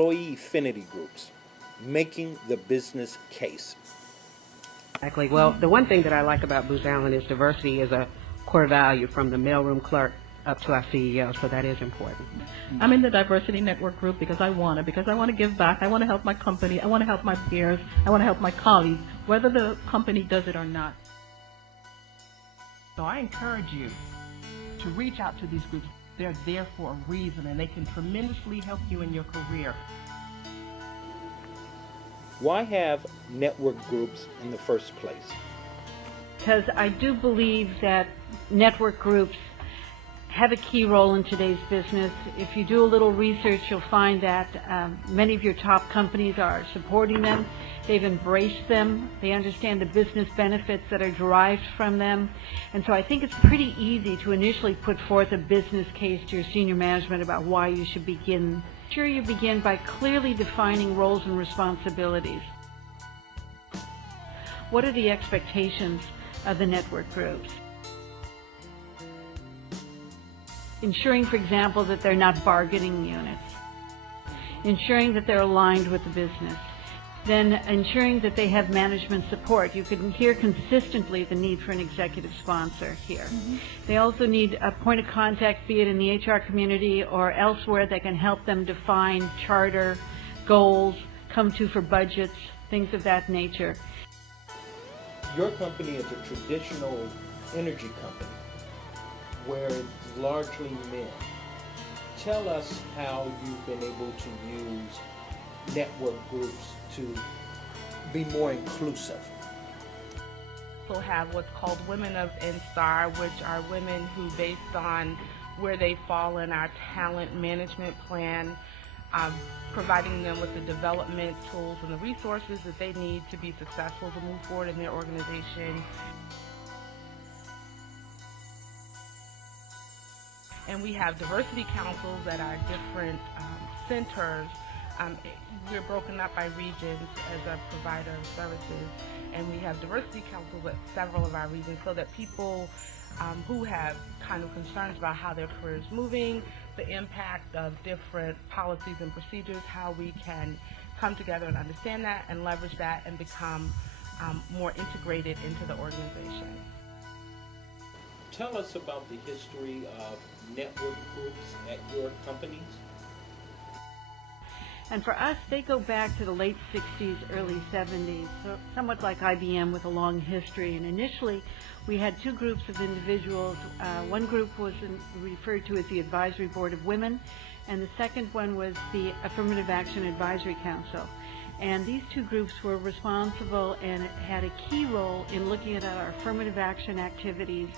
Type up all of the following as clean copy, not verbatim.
employee affinity groups, making the business case. Exactly. Well, the one thing that I like about Booz Allen is diversity is a core value from the mailroom clerk up to our CEO, so that is important. I'm in the diversity network group because I want to give back. I want to help my company. I want to help my peers. I want to help my colleagues, whether the company does it or not. So I encourage you to reach out to these groups. They're there for a reason, and they can tremendously help you in your career. Why have network groups in the first place? Because I do believe that network groups have a key role in today's business. If you do a little research, you'll find that many of your top companies are supporting them. They've embraced them. They understand the business benefits that are derived from them. And so I think it's pretty easy to initially put forth a business case to your senior management about why you should begin. Sure, you begin by clearly defining roles and responsibilities. What are the expectations of the network groups? Ensuring, for example, that they're not bargaining units. Ensuring that they're aligned with the business. Then ensuring that they have management support. You can hear consistently the need for an executive sponsor here. They also need a point of contact, be it in the HR community or elsewhere, that can help them define charter, goals, come to for budgets, things of that nature. Your company is a traditional energy company where it's largely men. Tell us how you've been able to use network groups to be more inclusive. We also have what's called Women of NSTAR, which are women who, based on where they fall in our talent management plan, providing them with the development tools and the resources that they need to be successful to move forward in their organization. And we have diversity councils at our different centers. We're broken up by regions as a provider of services, and we have diversity councils at several of our regions so that people who have kind of concerns about how their career is moving, the impact of different policies and procedures, how we can come together and understand that and leverage that and become more integrated into the organization. Tell us about the history of network groups at your companies. And for us, they go back to the late 60s, early 70s, so somewhat like IBM with a long history. And initially, we had two groups of individuals. One group was referred to as the Advisory Board of Women, and the second one was the Affirmative Action Advisory Council. And these two groups were responsible and had a key role in looking at our affirmative action activities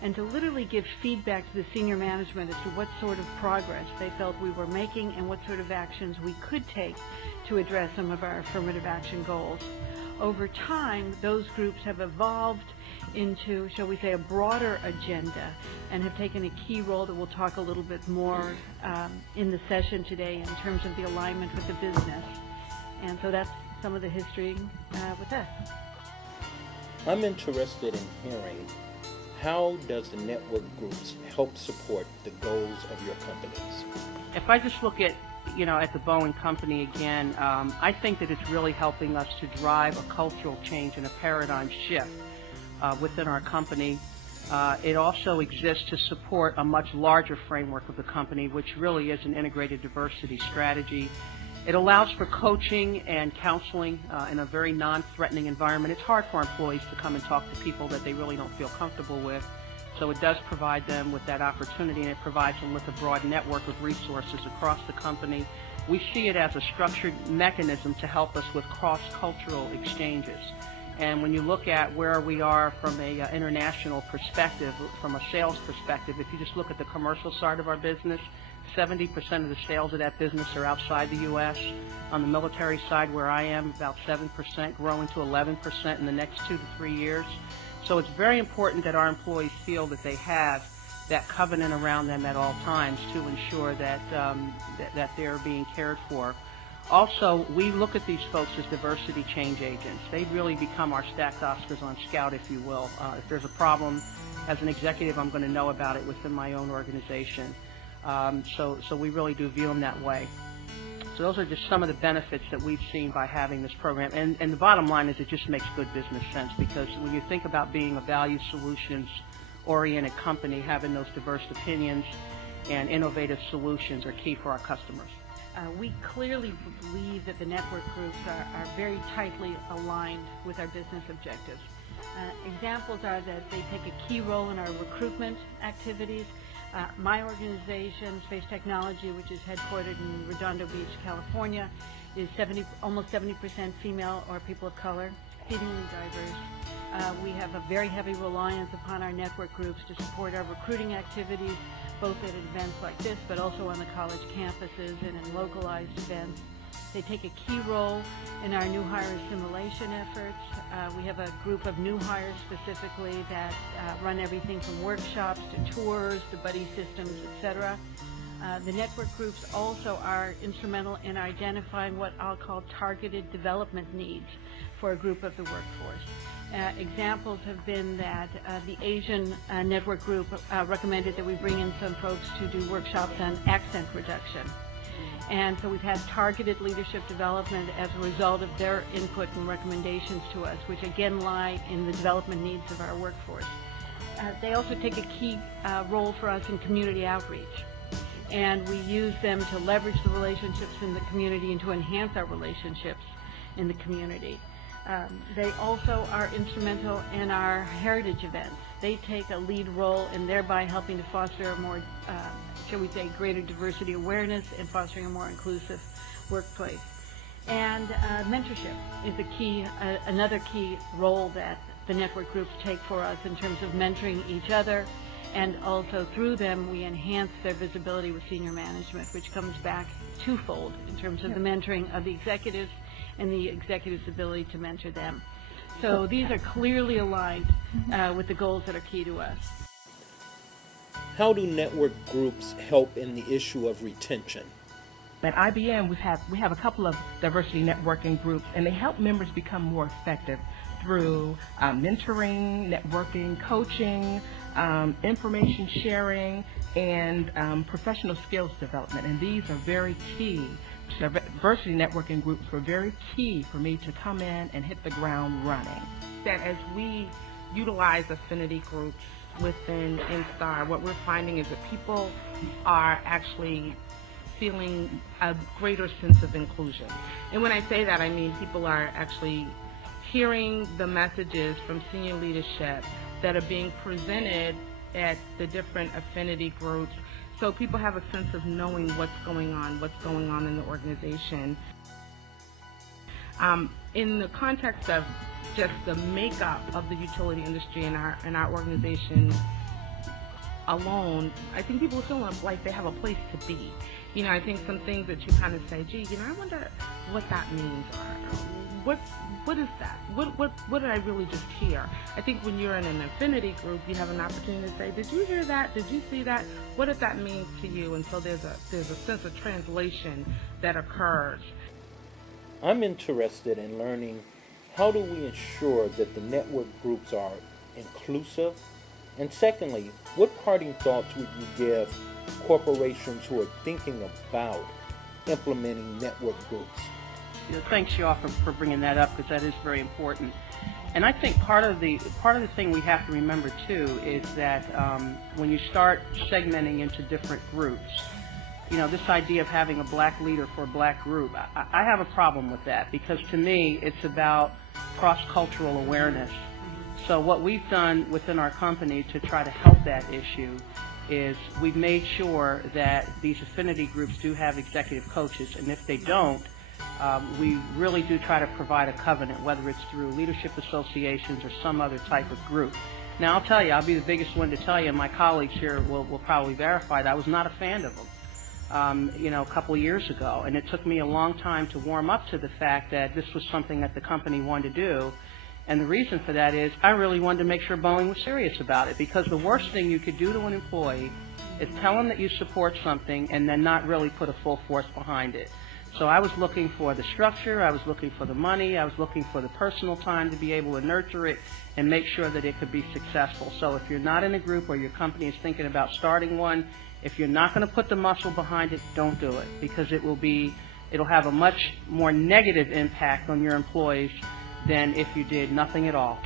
and to literally give feedback to the senior management as to what sort of progress they felt we were making and what sort of actions we could take to address some of our affirmative action goals. Over time, those groups have evolved into, shall we say, a broader agenda and have taken a key role that we'll talk a little bit more in the session today in terms of the alignment with the business. And so that's some of the history with us. I'm interested in hearing, how does the network groups help support the goals of your companies? If I just look at, at the Boeing company again, I think that it's really helping us to drive a cultural change and a paradigm shift within our company. It also exists to support a much larger framework of the company, which really is an integrated diversity strategy. It allows for coaching and counseling in a very non-threatening environment. It's hard for employees to come and talk to people that they really don't feel comfortable with. So it does provide them with that opportunity, and it provides them with a broad network of resources across the company. We see it as a structured mechanism to help us with cross-cultural exchanges. And when you look at where we are from an international perspective, from a sales perspective, if you just look at the commercial side of our business, 70% of the sales of that business are outside the U.S. On the military side, where I am, about 7%, growing to 11% in the next 2 to 3 years. So it's very important that our employees feel that they have that covenant around them at all times to ensure that, that they're being cared for. Also, we look at these folks as diversity change agents. They really become our stacked Oscars on Scout, if you will. If there's a problem, as an executive, I'm going to know about it within my own organization. So we really do view them that way. So those are just some of the benefits that we've seen by having this program. And the bottom line is it just makes good business sense, because when you think about being a value solutions-oriented company, having those diverse opinions and innovative solutions are key for our customers. We clearly believe that the network groups are very tightly aligned with our business objectives. Examples are that they take a key role in our recruitment activities. My organization, Space Technology, which is headquartered in Redondo Beach, California, is almost 70% female or people of color, exceedingly diverse. We have a very heavy reliance upon our network groups to support our recruiting activities, both at events like this, but also on the college campuses and in localized events. They take a key role in our new hire assimilation efforts. We have a group of new hires specifically that run everything from workshops to tours to buddy systems, etc. The network groups also are instrumental in identifying what I'll call targeted development needs for a group of the workforce. Examples have been that the Asian network group recommended that we bring in some folks to do workshops on accent reduction. And so we've had targeted leadership development as a result of their input and recommendations to us, which again lie in the development needs of our workforce. They also take a key role for us in community outreach. And we use them to leverage the relationships in the community and to enhance our relationships in the community. They also are instrumental in our heritage events. They take a lead role in thereby helping to foster a more, shall we say, greater diversity awareness and fostering a more inclusive workplace. And mentorship is another key role that the network groups take for us in terms of mentoring each other, and also through them we enhance their visibility with senior management, which comes back twofold in terms of the mentoring of the executives and the executives' ability to mentor them. So these are clearly aligned with the goals that are key to us. How do network groups help in the issue of retention? At IBM, we have a couple of diversity networking groups, and they help members become more effective through mentoring, networking, coaching, information sharing, and professional skills development. And these are very key. Diversity networking groups were very key for me to come in and hit the ground running. That as we utilize affinity groups within InStar, what we're finding is that people are actually feeling a greater sense of inclusion. And when I say that, I mean people are actually hearing the messages from senior leadership that are being presented at the different affinity groups. So people have a sense of knowing what's going on in the organization. In the context of just the makeup of the utility industry in our organization alone, I think people feel like they have a place to be. You know, I think some things that you kind of say, gee, you know, I wonder what that means, or what is that? What did I really just hear? I think when you're in an affinity group, you have an opportunity to say, did you hear that? Did you see that? What did that mean to you? And so there's a sense of translation that occurs. I'm interested in learning, how do we ensure that the network groups are inclusive? And secondly, what parting thoughts would you give corporations who are thinking about implementing network groups? Thanks, Shaw, for bringing that up, because that is very important. And I think part of the thing we have to remember too is that when you start segmenting into different groups, you know, this idea of having a black leader for a black group, I have a problem with that, because to me it's about cross-cultural awareness. So what we've done within our company to try to help that issue is we've made sure that these affinity groups do have executive coaches, and if they don't, we really do try to provide a covenant, whether it's through leadership associations or some other type of group. Now, I'll tell you, I'll be the biggest one to tell you, and my colleagues here will probably verify that I was not a fan of them, you know, a couple of years ago. And it took me a long time to warm up to the fact that this was something that the company wanted to do. And the reason for that is I really wanted to make sure Boeing was serious about it, because the worst thing you could do to an employee is tell them that you support something and then not really put a full force behind it. So I was looking for the structure, I was looking for the money, I was looking for the personal time to be able to nurture it and make sure that it could be successful. So if you're not in a group or your company is thinking about starting one, if you're not going to put the muscle behind it, don't do it, because it will be it'll have a much more negative impact on your employees than if you did nothing at all.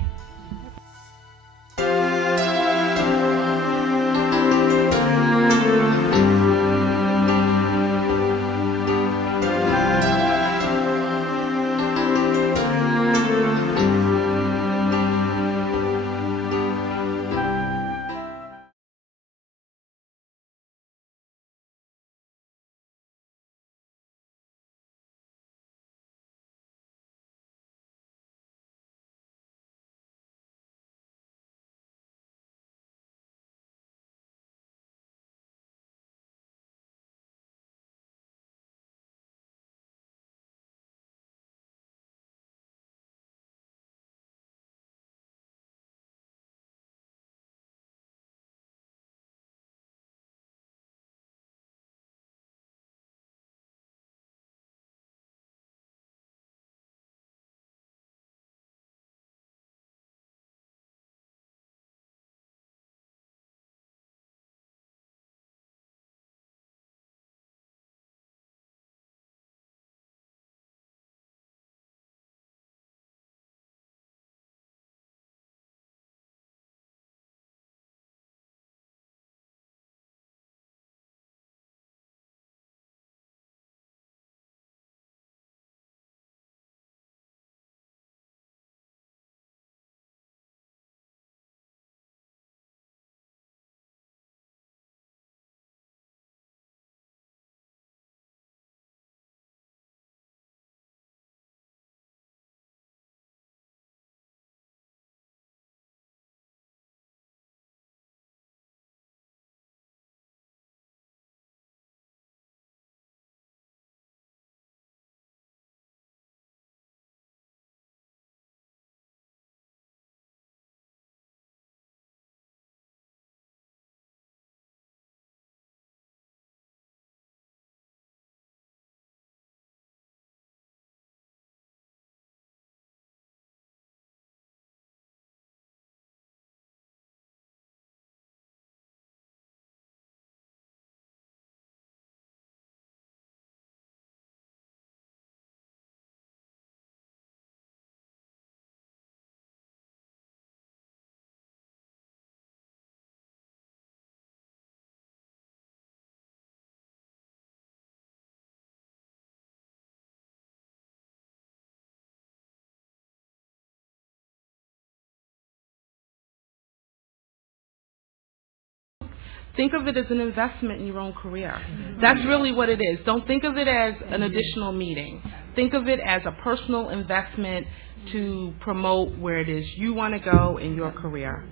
Think of it as an investment in your own career. That's really what it is. Don't think of it as an additional meeting. Think of it as a personal investment to promote where it is you want to go in your career.